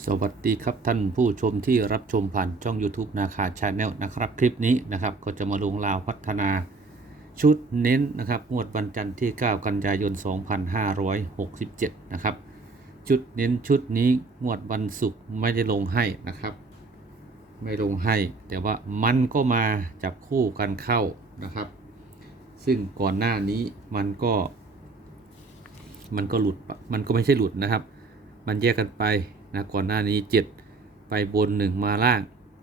สวัสดีครับท่านผู้ชมที่รับชมผ่านช่อง YouTube นาคาชาแนลนะครับ คลิปนี้นะครับก็จะมาลงราวพัฒนาชุดเน้นนะครับงวดวันจันทร์ที่ 9 กันยายน 2567 นะครับ ชุดเน้นชุดนี้งวดวันศุกร์ไม่ได้ลงให้นะครับ ไม่ลงให้ แต่ว่ามันก็มาจับคู่กันเข้านะครับ ซึ่งก่อนหน้านี้มันก็ มันก็หลุดมันก็ไม่ใช่หลุดนะครับ มันแยกกันไป นะก่อนหน้านี้ 7 ไปบน 1 มาล่าง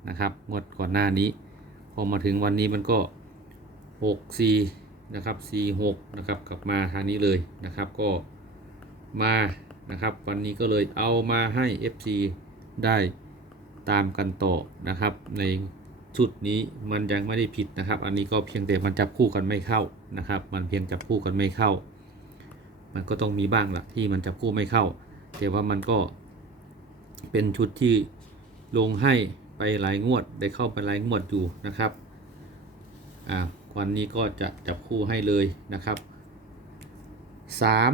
นะครับงวดก่อนหน้านี้ พอมาถึงวันนี้มันก็ 6 4นะครับ4 6นะครับกลับมาทางนี้เลยนะครับก็มานะครับ วันนี้ก็เลยเอามาให้ FC ได้ตามกันต่อนะครับ ในชุดนี้มันยังไม่ได้ผิดนะครับ อันนี้ก็เพียงแต่มันจับคู่กันไม่เข้านะครับ มันเพียงจับคู่กันไม่เข้า มันก็ต้องมีบ้างละที่มันจับคู่ไม่เข้าแต่ว่ามันก็ เป็นชุดที่ลงให้ไปหลายงวด ได้เข้าไปหลายงวดอยู่นะครับอ่าวันนี้ก็จะจับคู่ให้เลยนะครับสาม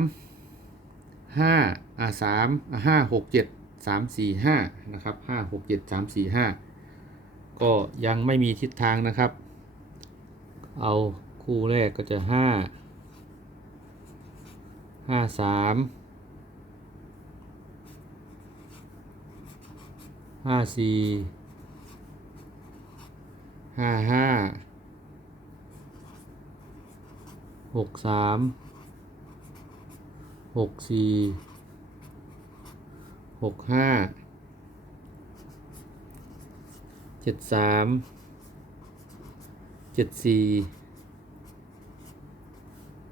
ห้าอ่าสามอ่าห้าหกเจ็ดสามสี่ห้านะครับห้าหกเจ็ดสามสี่ห้าก็ยังไม่มีทิศทางนะครับ เอาคู่แรกก็จะห้าห้าสาม ห้าสี่ห้าห้าหกสามหกสี่หกห้าเจ็ดสามเจ็ดสี่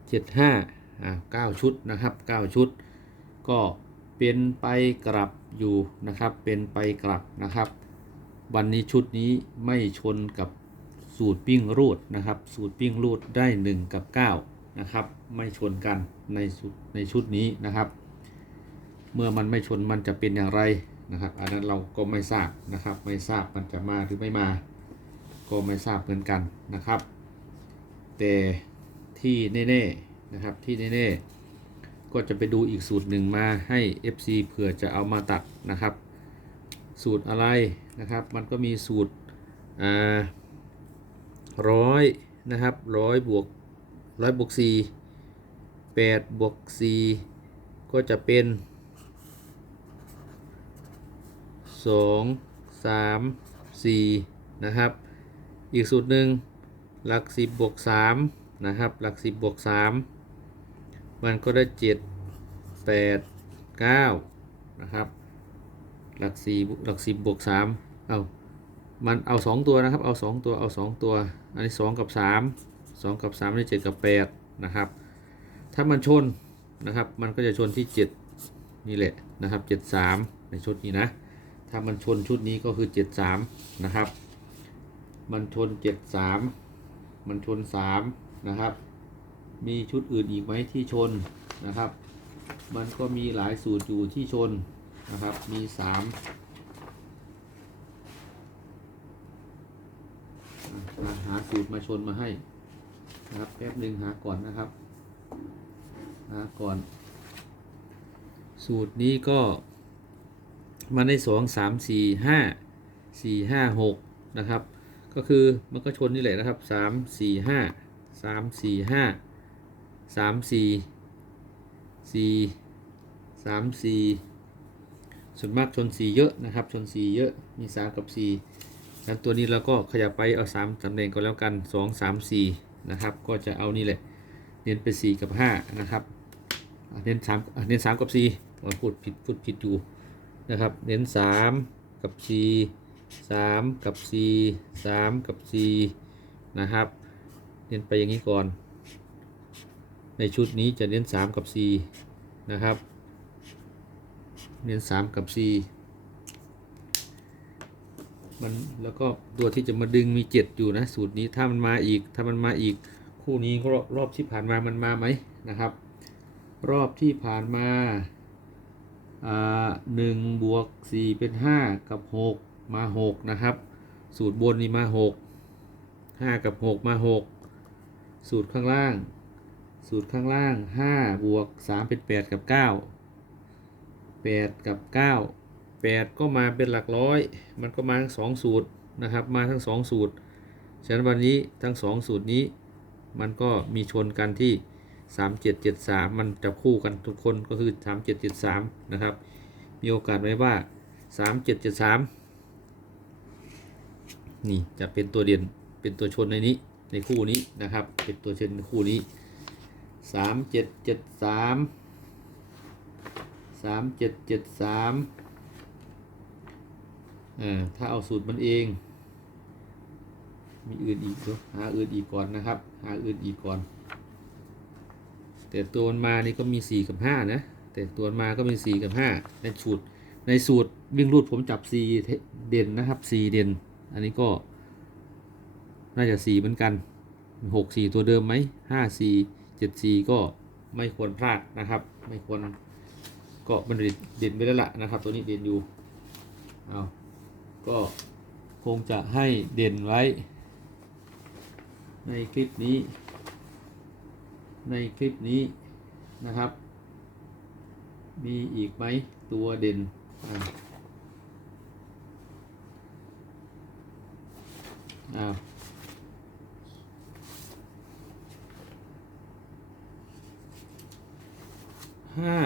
เจ็ดห้าอ่าเก้าชุดนะครับเก้าชุดก็ เป็นไปกลับอยู่นะครับ เป็นไปกลับนะครับ วันนี้ชุดนี้ไม่ชนกับสูตรปิ้งรูดนะครับ สูตรปิ้งรูดได้ 1 กับ 9 นะครับ ไม่ชนกันในชุดในชุดนี้นะครับ เมื่อมันไม่ชนมันจะเป็นอย่างไรนะครับ อันนั้นเราก็ไม่ทราบนะครับ ไม่ทราบมันจะมาหรือไม่มา ก็ไม่ทราบเหมือนกันนะครับ แต่ที่แน่ๆนะครับที่แน่ๆ ก็จะไปดูอีกสูตรหนึ่งมาให้ FC เผื่อจะเอามาตัดนะครับ สูตรอะไรนะครับ มันก็มีสูตรร้อยนะครับร้อยบวกร้อยบวกสี่แปดบวกสี่ก็จะเป็นสองสามสี่นะครับ อีกสูตรหนึ่งหลักสิบบวกสามนะครับ หลักสิบบวกสาม มันก็ได้เจ็ดแปดเก้านะครับ หลักสี่หลักสิบบวกสามเอามันเอาสองตัวนะครับ เอาสองตัว เอาสองตัว อันนี้สองกับสามสองกับสามได้เจ็ดกับแปดนะครับ ถ้ามันชนนะครับ มันก็จะชนที่เจ็ดนี่แหละนะครับเจ็ดสามในชุดนี้นะ ถ้ามันชนชุดนี้ก็คือเจ็ดสามนะครับ มันชนเจ็ดสามมันชนสามนะครับ มีชุดอื่นอีกไหมที่ชนนะครับ มันก็มีหลายสูตรอยู่ที่ชนนะครับ มีสามหาสูตรมาชนมาให้นะครับแป๊บหนึ่งหาก่อนนะครับหาก่อน สูตรนี้ก็มันได้สองสามสี่ห้าสี่ห้าหกนะครับ ก็คือมันก็ชนนี่แหละนะครับสามสี่ห้าสามสี่ห้า สามสี่สี่สามสี่ส่วนมากชนสี่เยอะนะครับชนสี่เยอะมีสามกับสี่แล้วตัวนี้เราก็ขยับไปเอาสามตำแหน่งก็แล้วกันสองสามสี่นะครับก็จะเอานี่แหละเน้นไปสี่กับห้านะครับเน้นสามเน้นสามกับสี่พูดผิดพูดผิดอยู่นะครับเน้นสามกับสี่สามกับสี่สามกับสี่นะครับ เน้นไปอย่างนี้ก่อน ในชุดนี้จะเน้นสามกับสี่นะครับ เน้นสามกับสี่มันแล้วก็ตัวที่จะมาดึงมีเจ็ดอยู่นะ สูตรนี้ถ้ามันมาอีก ถ้ามันมาอีกคู่นี้รอบรอบที่ผ่านมามันมาไหมนะครับ รอบที่ผ่านมาอ่าหนึ่งบวกสี่เป็นห้ากับหกมาหกนะครับ สูตรบนนี่มาหกห้ากับหกมาหกสูตรข้างล่าง สูตรข้างล่างห้าบวกสามเป็นแปดกับเก้าแปดกับเก้าแปดก็มาเป็นหลักร้อย มันก็มาทั้งสองสูตรนะครับ มาทั้งสองสูตร ฉะนั้นวันนี้ทั้งสองสูตรนี้ มันก็มีชนกันที่ 3773 มันจับคู่กันทุกคนก็คือ 3773 นะครับ มีโอกาสไว้ว่า 3773 นี่จะเป็นตัวเด่นเป็นตัวชนในนี้ในคู่นี้นะครับ เป็นตัวชนในคู่นี้ 3773 3773อ่าถ้าเอาสูตรมันเอง มีอื่นอีกหาอื่นอีกก่อนนะครับ หาอื่นอีกก่อน แต่ตัวมันมานี่ก็มี4กับ5นะ แต่ตัวมันมาก็มี4กับ5ในสูตร ในสูตรวิ่งรูดผมจับ4เด่นนะครับ4เด่น อันนี้ก็น่าจะ4เหมือนกัน6 4ตัวเดิมไหม5 4 7 4ก็ไม่ควรพลาดนะครับ ไม่ควรก็มันเด่นไปแล้วล่ะนะครับ ตัวนี้เด่นอยู่เอาก็คงจะให้เด่นไว้ ในคลิปนี้ ในคลิปนี้นะครับ มีอีกไหมตัวเด่นอ้าว ห้า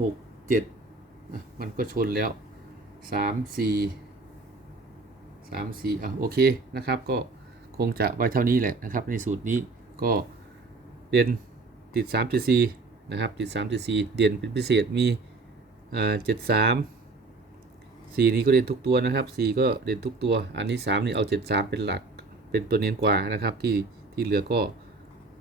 หกเจ็ดมันก็ชนแล้วสามสี่สามสี่อะโอเคนะครับก็คงจะไว้เท่านี้แหละนะครับ ในสูตรนี้ก็เด่นติด3 4นะครับติด3 4เด่นเป็นพิเศษมีเอ่า73 4นี้ก็เด่นทุกตัวนะครับ4ก็เด่นทุกตัว อันนี้3นี่เอา73เป็นหลักเป็นตัวเน้นกว่านะครับที่ที่เหลือก็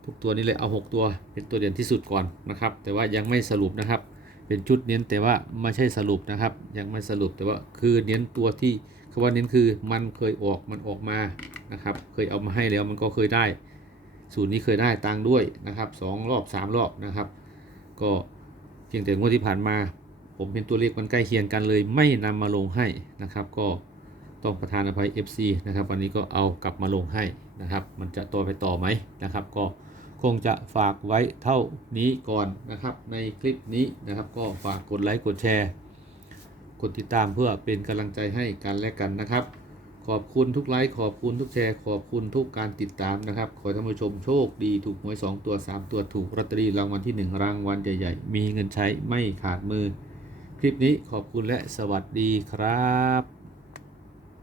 ทุกตัวนี่เลยเอา 6 ตัวเป็นตัวเด่นที่สุดก่อนนะครับ แต่ว่ายังไม่สรุปนะครับ เป็นชุดเน้นแต่ว่าไม่ใช่สรุปนะครับ ยังไม่สรุปแต่ว่าคือเน้นตัวที่คำว่าเน้นคือมันเคยออกมันออกมานะครับ เคยเอามาให้แล้วมันก็เคยได้ สูตรนี้เคยได้ตังด้วยนะครับสองรอบสามรอบนะครับ ก็เพียงแต่งวดที่ผ่านมา ผมเป็นตัวเลขมันใกล้เคียงกันเลย ไม่นำมาลงให้นะครับ ก็ต้องประทานอภัย FC นะครับ วันนี้ก็เอากลับมาลงให้นะครับ มันจะต่อไปต่อไหมนะครับ ก็ คงจะฝากไว้เท่านี้ก่อนนะครับ ในคลิปนี้นะครับก็ฝากกดไลค์กดแชร์ กดติดตามเพื่อเป็นกำลังใจให้กันและกันนะครับ ขอบคุณทุกไลค์ขอบคุณทุกแชร์ ขอบคุณทุกการติดตามนะครับ ขอให้ท่านผู้ชมโชคดีถูกหวย 2 ตัว 3 ตัวถูกลอตตรีรางวัลที่ 1 รางวัลใหญ่ๆ มีเงินใช้ไม่ขาดมือ คลิปนี้ขอบคุณและสวัสดีครับ